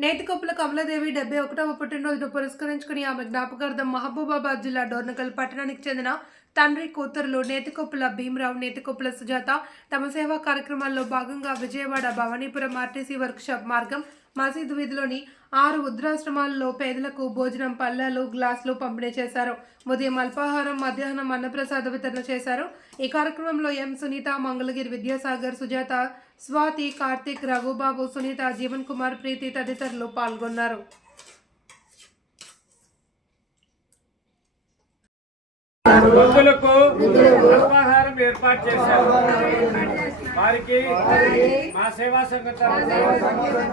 నేతికొప్పుల కమలాదేవి డెబ్బై ఒకటవ పుట్టినరోజును పురస్కరించుకుని ఆమె జ్ఞాపకార్థం మహబూబాబాద్ జిల్లా డోర్నకల్ పట్టణానికి చెందిన తండ్రి కూతురులు నేతికొప్పుల భీమరావు నేతికొప్పుల సుజాత తమ సేవా కార్యక్రమాల్లో భాగంగా విజయవాడ భవానీపురం ఆర్టీసీ వర్క్షాప్ మార్గం మసీదు వీధిలోని ఆరు వృద్ధాశ్రమాల్లో పేదలకు భోజనం పళ్ళాలు గ్లాసులు పంపిణీ చేశారు. ఉదయం అల్పాహారం మధ్యాహ్నం అన్నప్రసాద వితరణ చేశారు. ఈ కార్యక్రమంలో ఎం సునీత మంగళగిరి విద్యాసాగర్ సుజాత స్వాతి కార్తీక్ రఘుబాబు సునీత జీవన్ కుమార్ ప్రీతి తదితరులు పాల్గొన్నారు. భక్తులకు అల్పాహారం ఏర్పాటు చేశారు. వారికి మా సేవా సంఘం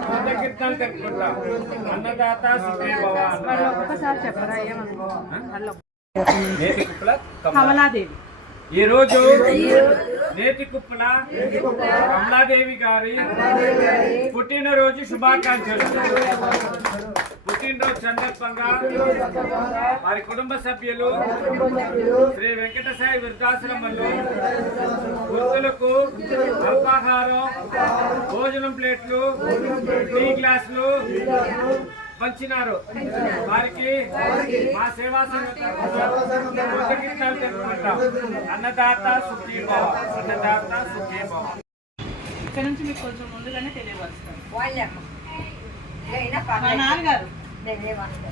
కృతజ్ఞతలు తెలుపుకుంటాం. అన్నదాత సుఖీ భవ. కమలాదేవి. ఈ రోజు నేతి కుప్పల కమలాదేవి గారి పుట్టినరోజు శుభాకాంక్షలు. సందర్భంగా వారి కుటుంబ సభ్యులు శ్రీ వెంకటసాయి వృద్ధాశ్రమంలో వృద్ధులకు అల్పాహారం భోజనం ప్లేట్లు టీ గ్లాసులు పంచినారు. వారికి మా సేవా కృతజ్ఞతలు తెలుపుకుంటాం. అన్నదాత సుఖీ భవ అన్నదాత సుఖీ భవ ఇక్కడ నుంచి మీకు కొంచెం ముందుగానే అయినా మా పర్లేదు నాన్నగారు నేనేమనుకో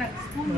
నాకు స్కూల్